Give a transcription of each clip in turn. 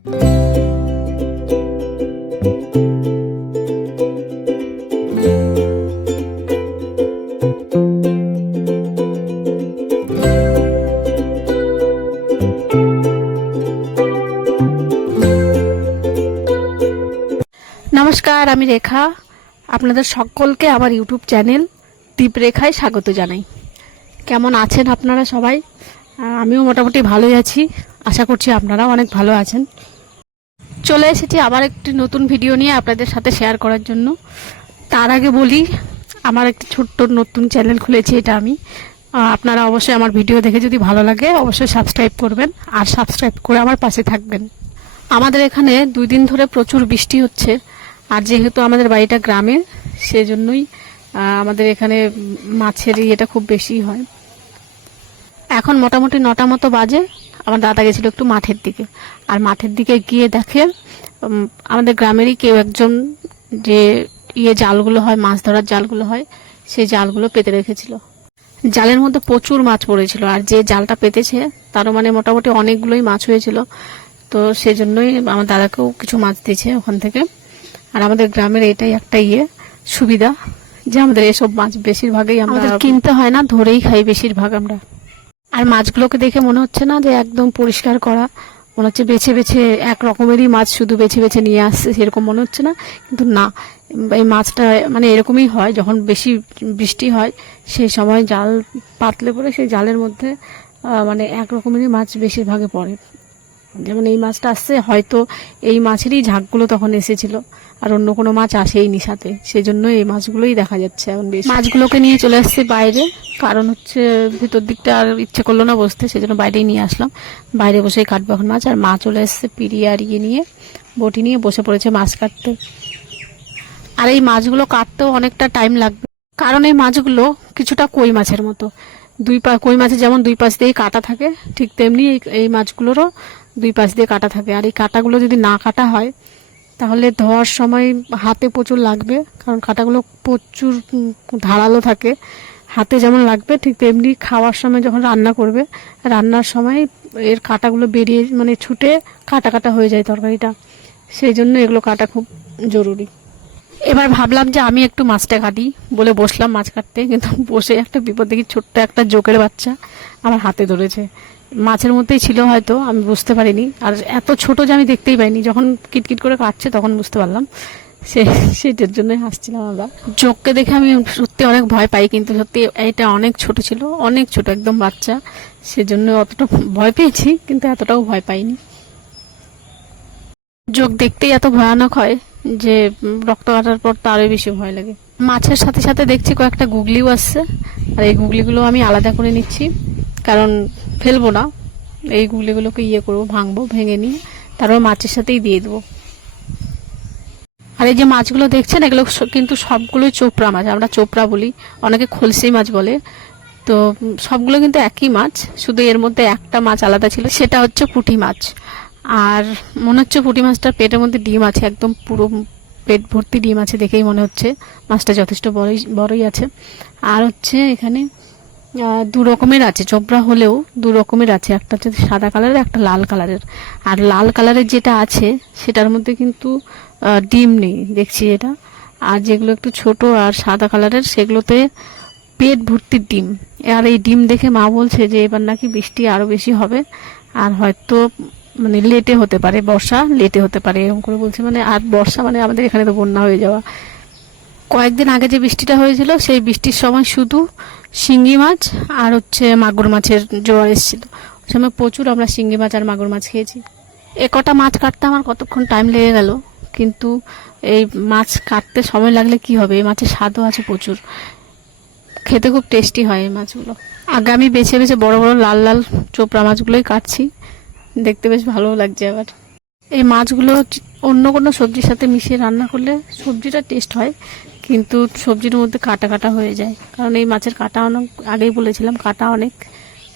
নমস্কার, আমি রেখা। আপনাদের সকলকে আমার ইউটিউব চ্যানেল দীপরেখায় স্বাগত জানাই। কেমন আছেন আপনারা সবাই? আমিও মোটামুটি ভালোই আছি, আশা করছি আপনারাও অনেক ভালো আছেন। চলে এসেছি আবার একটি নতুন ভিডিও নিয়ে আপনাদের সাথে শেয়ার করার জন্য। তার আগে বলি, আমার একটি ছোট্ট নতুন চ্যানেল খুলেছি, এটা আমি। আপনারা অবশ্যই আমার ভিডিও দেখে যদি ভালো লাগে অবশ্যই সাবস্ক্রাইব করবেন, আর সাবস্ক্রাইব করে আমার পাশে থাকবেন। আমাদের এখানে 2 দিন ধরে প্রচুর বৃষ্টি হচ্ছে, আর যেহেতু আমাদের বাড়িটা গ্রামে, সেজন্যই আমাদের এখানে মাছের ইয়েটা খুব বেশি হয়। এখন মোটামুটি 9টা মতো বাজে। আমার দাদা গেছিল একটু মাঠের দিকে, আর মাঠের দিকে গিয়ে দেখে আমাদের গ্রামেরই কেউ একজন যে জালগুলো হয়, মাছ ধরার জালগুলো হয়, সেই জালগুলো পেতে রেখেছিল। জালের মধ্যে প্রচুর মাছ পড়েছিল, আর যে জালটা পেতেছে তারও মানে মোটামুটি অনেকগুলোই মাছ হয়েছিল। তো সেজন্যই আমার দাদাকেও কিছু মাছ দিয়েছে ওখান থেকে। আর আমাদের গ্রামের এটাই একটা সুবিধা, যে আমাদের এসব মাছ বেশিরভাগই আমাদের কিনতে হয় না, ধরেই খাই বেশিরভাগ আমরা। আর মাছগুলোকে দেখে মনে হচ্ছে না যে একদম পরিষ্কার করা, মনে হচ্ছে বেছে বেছে এক রকমেরই মাছ শুধু বেছে বেছে নিয়ে আসছে, সেরকম মনে হচ্ছে না। কিন্তু না, এই মাছটা মানে এরকমই হয়, যখন বেশি বৃষ্টি হয় সেই সময় জাল পাতলে পরে সেই জালের মধ্যে মানে এক রকমেরই মাছ বেশিরভাগে পড়ে। যেমন এই মাছটা আসছে, হয়তো এই মাছেরই ঝাঁকগুলো তখন এসেছিল, আর অন্য কোনো মাছ আসেইনি সাথে, সেই জন্য এই মাছগুলোই দেখা যাচ্ছে এখন বেশি। মাছগুলোকে নিয়ে চলে আসছি বাইরে, কারণ হচ্ছে ভিতর দিকটা আর ইচ্ছে করলো না বসতে, সেই জন্য বাইরেই নিয়ে আসলাম। বাইরে বসেই কাটবো এখন মাছ। আর মা চলে এসছে পিড়ি আর নিয়ে, বটি নিয়ে বসে পড়েছে মাছ কাটতে। আর এই মাছগুলো কাটতেও অনেকটা টাইম লাগবে, কারণ এই মাছগুলো কিছুটা কই মাছের মতো। কই মাছের যেমন 2 পাশ দিয়ে কাটা থাকে, ঠিক তেমনি এই মাছগুলোরও 2 পাশ দিয়ে কাটা থাকে। আর এই কাটাগুলো যদি না কাটা হয় তাহলে ধোয়ার সময় হাতে প্রচুর লাগবে, কারণ কাটাগুলো প্রচুর ধারালো থাকে। হাতে যেমন লাগবে ঠিক তেমনি খাওয়ার সময় যখন রান্না করবে, রান্নার সময় এর কাটাগুলো বেরিয়ে মানে ছুটে কাটা কাটা হয়ে যায় তরকারিটা। সেই জন্য এগুলো কাটা খুব জরুরি। এবার ভাবলাম যে আমি একটু মাছটা কাটি বলে বসলাম মাছ কাটতে, কিন্তু বসে একটা বিপদ দেখি, ছোট্ট একটা জোকের বাচ্চা আমার হাতে ধরেছে। মাছের মধ্যেই ছিল হয়তো, আমি বুঝতে পারিনি। আর এত ছোট যে আমি দেখতেই পাইনি, যখন কিটকিট করে কাটছে তখন বুঝতে পারলাম। সেটার জন্যই হাসছিলাম আমরা। জোককে দেখে আমি সত্যি অনেক ভয় পাই, কিন্তু সত্যি এটা অনেক ছোট ছিল, অনেক ছোট, একদম বাচ্চা। সেজন্য অতটা ভয় পেয়েছি, কিন্তু এতটাও ভয় পাইনি। জোক দেখতেই এত ভয়ানক হয় যে রক্ত কাটার পর তো আরো বেশি ভয় লাগে। মাছের সাথে সাথে দেখছি কয়েকটা গুগলিও আসছে, আর এই গুগলিগুলো আমি আলাদা করে নিচ্ছি, কারণ ফেলবো না। এই গুগলিগুলোকে করবো, ভাঙবো, ভেঙে নিয়ে তারপর মাছের সাথেই দিয়ে দেবো। আর এই যে মাছগুলো দেখছেন, এগুলো কিন্তু সবগুলোই চোপড়া মাছ, আমরা চোপড়া বলি, অনেকে খলসি মাছ বলে। তো সবগুলো কিন্তু একই মাছ, শুধু এর মধ্যে একটা মাছ আলাদা ছিল, সেটা হচ্ছে পুঁটি মাছ। আর মনে হচ্ছে পুঁটি মাছটার পেটের মধ্যে ডিম আছে, একদম পুরো পেট ভর্তি ডিম আছে, দেখেই মনে হচ্ছে মাছটা যথেষ্ট বড়ই আছে। আর হচ্ছে এখানে 2 রকমের আছে, চোপড়া হলেও 2 রকমের আছে, একটা হচ্ছে সাদা কালারের, একটা লাল কালারের। আর লাল কালারের যেটা আছে সেটার মধ্যে কিন্তু ডিম নেই দেখছি এটা। আর যেগুলো একটু ছোট আর সাদা কালারের, সেগুলোতে পেট ভর্তি ডিম। আর এই ডিম দেখে মা বলছে যে এবার নাকি বৃষ্টি আরো বেশি হবে, আর হয়তো মানে লেটে হতে পারে, বর্ষা লেটে হতে পারে, এরকম করে বলছে। মানে আর বর্ষা মানে আমাদের এখানে তো বন্যা হয়ে যাওয়া। কয়েকদিন আগে যে বৃষ্টিটা হয়েছিল, সেই বৃষ্টির সময় শুধু শিঙ্গি মাছ আর হচ্ছে মাগুর মাছের জোয়ার এসেছিল। ওই সময় প্রচুর আমরা শিঙ্গি মাছ আর মাগুর মাছ খেয়েছি। কটা মাছ কাটতে আমার কতক্ষণ টাইম লেগে গেল, কিন্তু এই মাছ কাটতে সময় লাগলে কি হবে, এই মাছের স্বাদও আছে প্রচুর, খেতে খুব টেস্টি হয় এই মাছগুলো। আগে আমি বেছে বেছে বড় বড় লাল লাল চোপড়া মাছগুলোই কাটছি, দেখতে বেশ ভালোও লাগছে। আবার এই মাছগুলো অন্য কোনো সবজির সাথে মিশিয়ে রান্না করলে সবজিটা টেস্ট হয়, কিন্তু সবজির মধ্যে কাটা কাটা হয়ে যায়, কারণ এই মাছের কাটা অনেক, আগেই বলেছিলাম কাটা অনেক,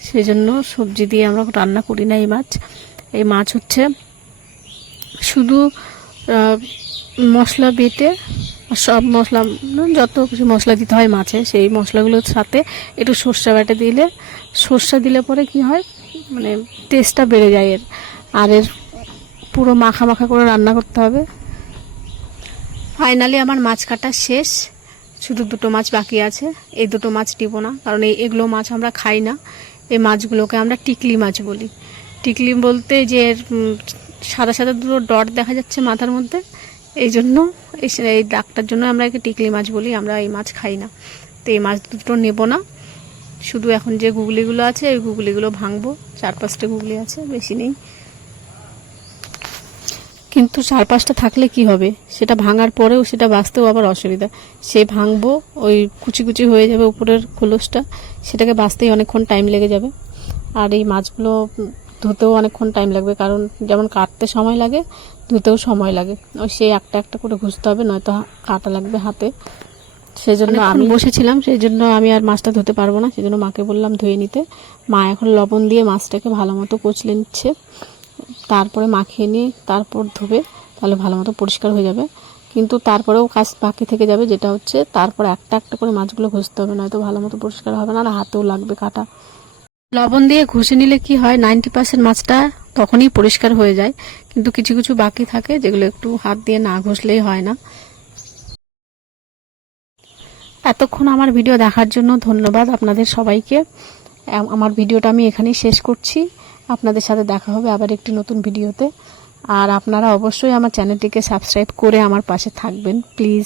সেজন্য সবজি দিয়ে আমরা রান্না করি না এই মাছ। এই মাছ হচ্ছে শুধু মশলা বেটে, সব মশলা যত কিছু মশলা দিতে হয় মাছে, সেই মশলাগুলোর সাথে একটু সর্ষে বাটা দিলে, সর্ষে দিলে পরে কি হয় মানে টেস্টটা বেড়ে যায় এর। আর এর পুরো মাখা মাখা করে রান্না করতে হবে। ফাইনালি আমার মাছ কাটা শেষ, শুধু দুটো মাছ বাকি আছে। এই দুটো মাছ দিব না, কারণ এগুলো মাছ আমরা খাই না। এই মাছগুলোকে আমরা টিকলি মাছ বলি। টিকলি বলতে যে সাদা সাদা দুটো ডট দেখা যাচ্ছে মাথার মধ্যে, এই জন্য এই দাগটার জন্য আমরা একে টিকলি মাছ বলি। আমরা এই মাছ খাই না, তো এই মাছ দুটো নেব না। শুধু এখন যে গুগলিগুলো আছে এই গুগলিগুলো ভাঙবো। 4-5টা গুগলি আছে, বেশি নেই। কিন্তু 4-5টা থাকলে কি হবে, সেটা ভাঙার পরেও সেটা বাঁচতেও আবার অসুবিধা। সে ভাঙবো, ওই কুচি কুচি হয়ে যাবে উপরের খোলসটা, সেটাকে বাঁচতেই অনেকক্ষণ টাইম লেগে যাবে। আর এই মাছগুলো ধুতেও অনেকক্ষণ টাইম লাগবে, কারণ যেমন কাটতে সময় লাগে ধুতেও সময় লাগে। ওই সেই একটা একটা করে ঘুষতে হবে, নয়তো কাটা লাগবে হাতে। সেই জন্য আমি বসেছিলাম, সেই জন্য আমি আর মাছটা ধুতে পারবো না। সেই জন্য মাকে বললাম ধুয়ে নিতে। মা এখন লবণ দিয়ে মাছটাকে ভালো মতো কচলে নিচ্ছে, তারপরে মাখিয়ে নিয়ে তারপর ধুবে, তাহলে ভালো মতো পরিষ্কার হয়ে যাবে। কিন্তু তারপরেও কাজ বাকি থেকে যাবে, যেটা হচ্ছে তারপর একটা একটা করে মাছগুলো ঘষতে হবে, নয়তো ভালো মতো পরিষ্কার হবে না, আর হাতেও লাগবে কাটা। লবণ দিয়ে ঘষে নিলে কি হয়, 90% মাছটা তখনই পরিষ্কার হয়ে যায়। কিন্তু কিছু কিছু বাকি থাকে, যেগুলো একটু হাত দিয়ে না ঘষলেই হয় না। এতক্ষণ আমার ভিডিও দেখার জন্য ধন্যবাদ আপনাদের সবাইকে। আমার ভিডিওটা আমি এখানেই শেষ করছি। আপনাদের সাথে দেখা হবে আবার একটি নতুন ভিডিওতে। আর আপনারা অবশ্যই আমার চ্যানেলটিকে সাবস্ক্রাইব করে আমার পাশে থাকবেন প্লিজ।